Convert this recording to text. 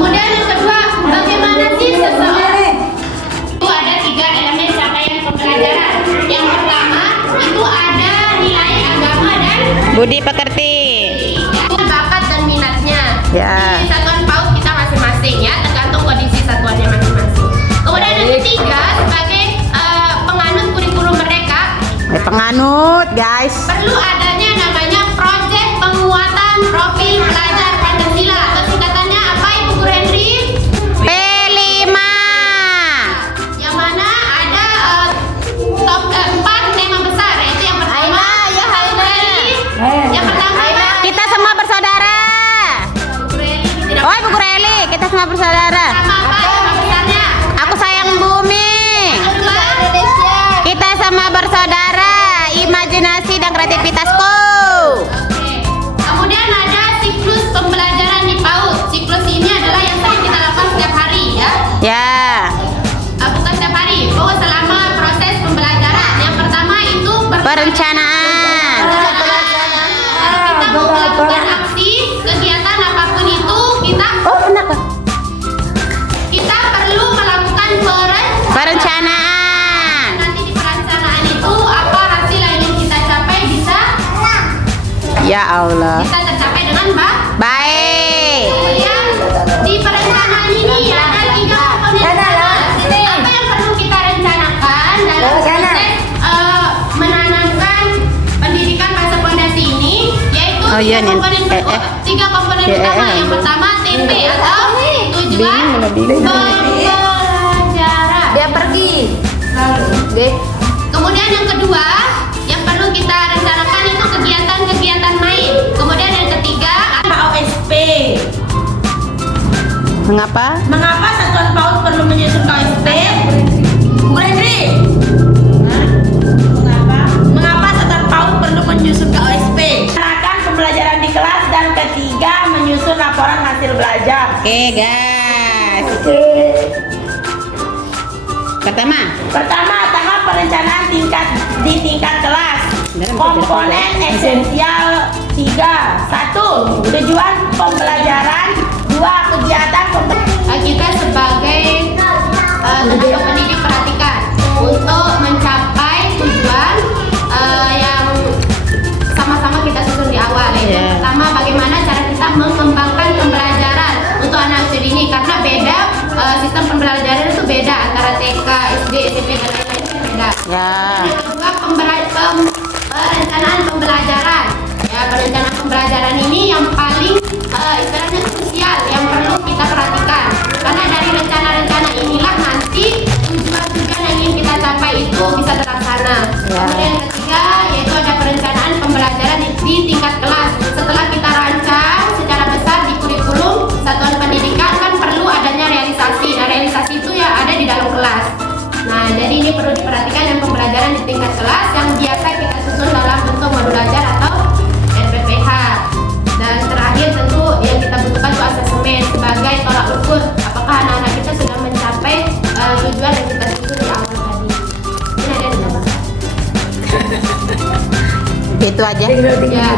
Kemudian yang kedua, bagaimana sih seseorang? Itu ada 3 elemen capaian pembelajaran. Yang pertama itu ada nilai agama dan budi pekerti. itu bakat dan minatnya. Ya. Di satuan PAUD kita masing-masing ya, tergantung kondisi satuannya masing-masing. Kemudian yang ketiga sebagai penganut kurikulum mereka. Penganut, guys. Perlu adanya namanya proyek penguatan profil pelajar Pancasila atau singkatannya apa Ibu Guru Henry? P5. Yang mana ada top 4 tema besar yaitu yang pertama ya Ibu Henry. Yang pertama Kita semua bersaudara. Ibu Guru Henry tidak Oh, Ibu Guru Eli, kita semua bersaudara. pertama apa tema besarnya? Aku sayang bumi. Kedua Kita sama bersaudara. Imajinasi dan kreativitasku. Oke. Kemudian ada siklus pembelajaran di PAUD. Siklus ini adalah yang sering kita lakukan setiap hari ya. Ya. Bukan setiap hari, bahwa selama proses pembelajaran. Yang pertama itu Perencanaan. kita mau melakukan aksi, kegiatan apapun itu Oh, kenapa? kita perlu melakukan Perencanaan. nanti di perencanaan itu apa hasil yang ingin kita capai bisa Ya Allah. tercapai dengan Baik. kemudian di perencanaan ini ada 3 komponen apa yang perlu kita rencanakan dalam proses menanamkan pendidikan pada fondasi ini yaitu Oh, iya, Nin. 3 komponen utama. Yang pertama TP atau tujuan pembelajaran. Dia pergi. Deh. Kemudian yang kedua yang perlu kita rencanakan itu kegiatan-kegiatan main. Kemudian yang ketiga OSP. Mengapa? Mengapa satuan PAUD perlu menyusun OSP? Bu Henry. Mengapa satuan PAUD perlu menyusun OSP? Melaksanakan pembelajaran di kelas dan ketiga menyusun laporan hasil belajar. Oke, guys. Pertama, tahap perencanaan di tingkat kelas. Komponen esensial 3. 1. Tujuan pembelajaran. 2. Kegiatan kita sebagai tenaga pendidik perhatikan untuk mencapai tujuan yang sama-sama kita susun di awal. Yang pertama bagaimana cara kita mengembangkan pembelajaran untuk anak usia dini karena beda sistem pembelajaran itu beda antara TK, SD, SMP dan lain-lain itu beda. ya. Yang kedua perencanaan pembelajaran. Ya, perencanaan pembelajaran ini yang paling istilahnya krusial yang perlu kita perhatikan. Karena dari rencana-rencana inilah nanti tujuan-tujuan yang ingin kita capai itu bisa terlaksana. Kemudian yang ketiga yaitu ada perencanaan pembelajaran di tingkat kelas. Setelah kita rancang secara besar di kurikulum satuan pendidikan kan perlu adanya realisasi. Nah, realisasi itu ya ada di dalam kelas. Nah, jadi ini perlu diperhatikan yang pembelajaran di tingkat kelas yang biasa kita susun dalam bentuk modul ajar atau NPPH. Dan terakhir tentu yang kita butuhkan itu asesmen sebagai tolak ukur apakah anak-anak kita sudah mencapai tujuan yang kita susun di awal tadi. Ini ada yang tambah? Itu aja. Ya.